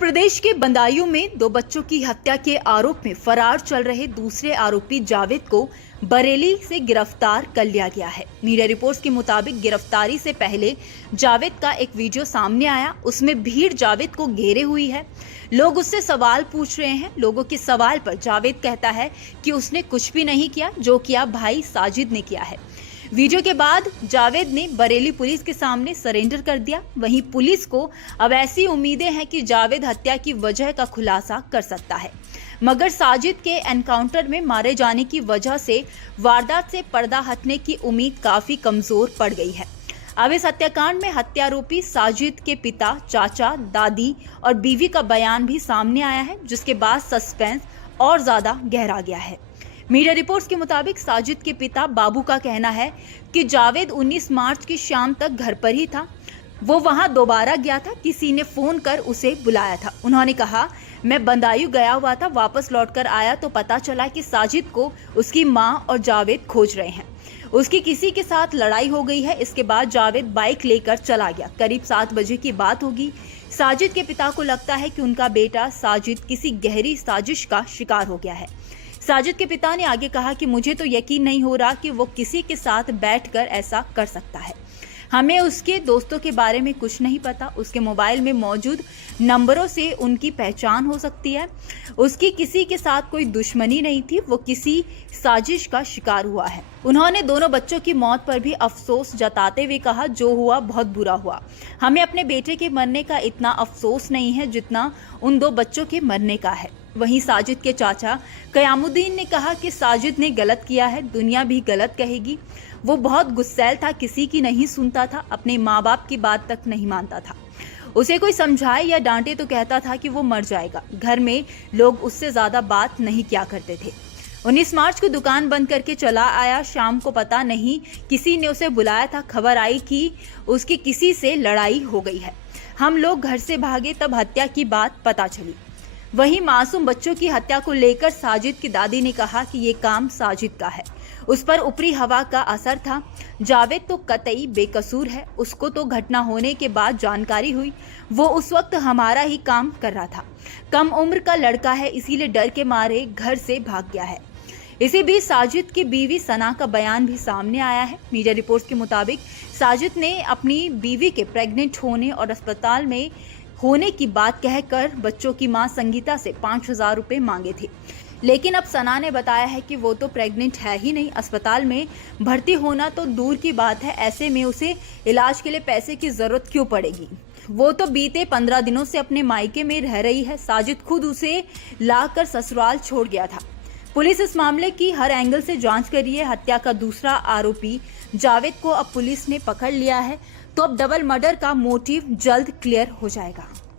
प्रदेश के बदायूं में 2 बच्चों की हत्या के आरोप में फरार चल रहे दूसरे आरोपी जावेद को बरेली से गिरफ्तार कर लिया गया है। मीडिया रिपोर्ट्स के मुताबिक गिरफ्तारी से पहले जावेद का एक वीडियो सामने आया। उसमें भीड़ जावेद को घेरे हुई है। लोग उससे सवाल पूछ रहे हैं। लोगों के सवाल पर जावेद कहता है कि उसने कुछ भी नहीं किया, जो किया भाई साजिद ने किया है। वीडियो के बाद जावेद ने बरेली पुलिस के सामने सरेंडर कर दिया। वहीं पुलिस को अब ऐसी उम्मीदें हैं कि जावेद हत्या की वजह का खुलासा कर सकता है, मगर साजिद के एनकाउंटर में मारे जाने की वजह से वारदात से पर्दा हटने की उम्मीद काफी कमजोर पड़ गई है। अब इस हत्याकांड में हत्यारोपी साजिद के पिता, चाचा, दादी और बीवी का बयान भी सामने आया है, जिसके बाद सस्पेंस और ज्यादा गहरा गया है। मीडिया रिपोर्ट्स के मुताबिक साजिद के पिता बाबू का कहना है कि जावेद 19 मार्च की शाम तक घर पर ही था। वो वहां दोबारा गया था, किसी ने फोन कर उसे बुलाया था। उन्होंने कहा, मैं बदायूं गया हुआ था, वापस लौटकर आया तो पता चला कि साजिद को उसकी मां और जावेद खोज रहे हैं। उसकी किसी के साथ लड़ाई हो गई है। इसके बाद जावेद बाइक लेकर चला गया। करीब 7 बजे की बात होगी। साजिद के पिता को लगता है कि उनका बेटा साजिद किसी गहरी साजिश का शिकार हो गया है। साजिद के पिता ने आगे कहा कि मुझे तो यकीन नहीं हो रहा कि वो किसी के साथ बैठकर ऐसा कर सकता है। हमें उसके दोस्तों के बारे में कुछ नहीं पता। उसके मोबाइल में मौजूद नंबरों से उनकी पहचान हो सकती है। उसकी किसी के साथ कोई दुश्मनी नहीं थी। वो किसी साजिश का शिकार हुआ है। उन्होंने दोनों बच्चों की मौत पर भी अफसोस जताते हुए कहा, जो हुआ बहुत बुरा हुआ। हमें अपने बेटे के मरने का इतना अफसोस नहीं है जितना उन 2 बच्चों के मरने का है। वहीं साजिद के चाचा कयामुद्दीन ने कहा कि साजिद ने गलत किया है, दुनिया भी गलत कहेगी। वो बहुत गुस्सैल था, किसी की नहीं सुनता था, अपने माँ बाप की बात तक नहीं मानता था। उसे कोई समझाए या डांटे तो कहता था कि वो मर जाएगा। घर में लोग उससे ज्यादा बात नहीं किया करते थे। 19 मार्च को दुकान बंद करके चला आया। शाम को पता नहीं किसी ने उसे बुलाया था। खबर आई कि उसकी किसी से लड़ाई हो गई है। हम लोग घर से भागे, तब हत्या की बात पता चली। वहीं मासूम बच्चों की हत्या को लेकर साजिद की दादी ने कहा कि ये काम साजिद का है, उस पर ऊपरी हवा का असर था। जावेद तो कतई बेकसूर है। उसको तो घटना होने के बाद जानकारी हुई। वो उस वक्त हमारा ही काम कर रहा था। कम उम्र का लड़का है, इसीलिए डर के मारे घर से भाग गया है। इसी बीच साजिद की बीवी सना का बयान भी सामने आया है। मीडिया रिपोर्ट्स के मुताबिक साजिद ने अपनी बीवी के प्रेग्नेंट होने और अस्पताल में होने की बात कहकर बच्चों की मां संगीता से 5,000 रुपए मांगे थे। लेकिन अब सना ने बताया है कि वो तो प्रेग्नेंट है ही नहीं, अस्पताल में भर्ती होना तो दूर की बात है। ऐसे में उसे इलाज के लिए पैसे की जरूरत क्यों पड़ेगी? वो तो बीते 15 दिनों से अपने मायके में रह रही है। साजिद खुद उसे लाकर ससुराल छोड़ गया था। पुलिस इस मामले की हर एंगल से जांच कर रही है। हत्या का दूसरा आरोपी जावेद को अब पुलिस ने पकड़ लिया है, तो अब डबल मर्डर का मोटिव जल्द क्लियर हो जाएगा।